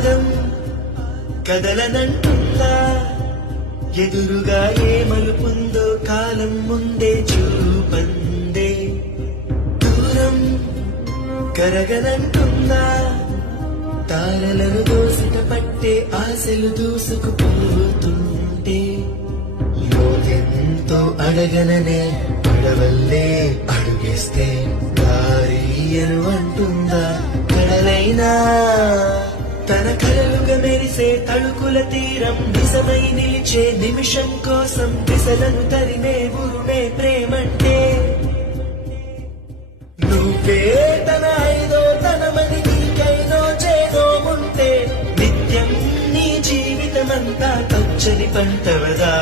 పాదం కదలనంటుందా, ఎదురుగా ఏ మలుపుందో కాలం ముందే చూపందే. దూరం కరగనంటుందా, తారలను దోసిట పట్టే ఆశలు దూసుకుపోతుంటే. లోతెంతో అడగననే అడవల్లే అడుగేస్తే దారియను అంటుందా కడలైనా. తన కలలుగా మెరిసే తళుకుల తీరం నిజమై నిలిచే నిమిషం కోసం దిశలను తరిమే ఉరుమే ప్రేమంటే. నువ్వే తన ఐదో తనమని నీకైనో చేదో ఉంటే నిత్యం నీ జీవితమంతా పచ్చని పంటవదా.